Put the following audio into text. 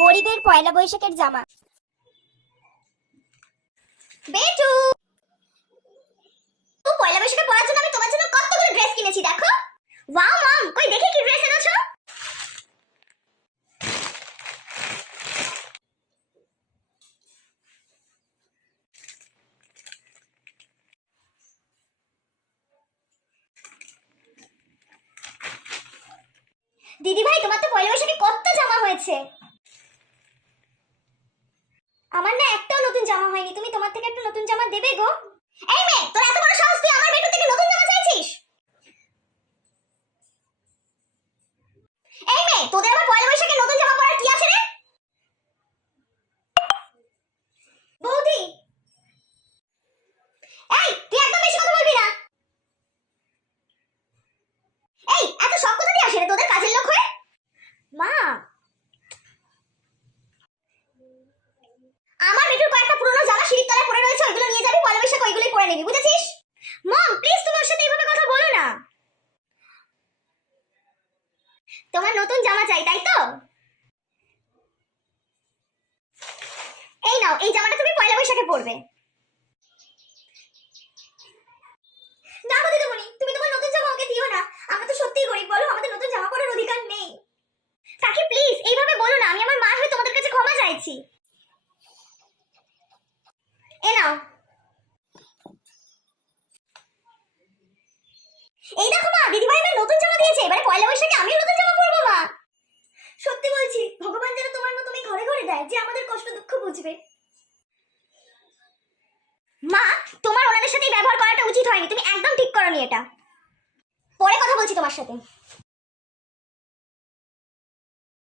গরিবের পয়লা বৈশাখের জামা। বেটু, পয়লা বৈশাখে পরার জন্য আমি তোমার জন্য কতগুলো ড্রেস কিনেছি দেখো। ওয়াও মম, কই দেখি কি ড্রেস এনেছো। দিদি ভাই, তোমার তো পয়লা বৈশাখে কত জামা হয়েছে। আমার না একটাও নতুন জামা হয়নি, তুমি তোমার থেকে একটা নতুন জামা দেবে গো। এই মেয়ে, তোর এত বড় সাহস, তুই আমার বেটু থেকে নতুন জামা চাইছিস। এই মেয়ে, তোদের আবার পয়লা বৈশাখে নতুন জামা পরার কি আছে রে। বৌদি, এই তুই একদম বেশি কথা বলবি না। এই এত সব কথা দিয়ে আসে রে তোদের কাজের লোক হয়ে। মা, আমার বেটুর কয়েকটা পুরনো জামা সিঁড়ির তলায় পড়ে রয়েছে, ওইগুলো নিয়ে যাবি, পয়লা বৈশাখে ওইগুলোই পরে নিবি, বুঝেছিস। মম প্লিজ, তুমি ওর সাথে এইভাবে কথা বলো না। তোমার নতুন জামা চাই তাই তো। এই নাও, এই জামাটা তুমি পয়লা বৈশাখে পরবে। না গো দিদিমণি, তুমি তোমার নতুন জামা ওকে দিও না। আমরা তো সত্যিই গরিব, বলো, আমাদের নতুন জামা পরার অধিকার নেই। কাকি প্লিজ এইভাবে বলো না, আমি আমার মা হয়ে তোমাদের কাছে ক্ষমা চাইছি। এ নাও। এই দেখো মা, দিদিভাই আমার নতুন জামা দিয়েছে, এবারে পয়লা বৈশাখে আমিও নতুন জামা পরবো মা। সত্যি বলছি, ভগবান যেন তোমার মতো মেয়ে ঘরে ঘরে দেয়, যে আমাদের কষ্ট দুঃখ বুঝবে। মা, তোমার ওনাদের সাথে ব্যবহার করাটা উচিত হয়নি, তুমি একদম ঠিক করনি এটা। পরে কথা বলছি তোমার সাথে।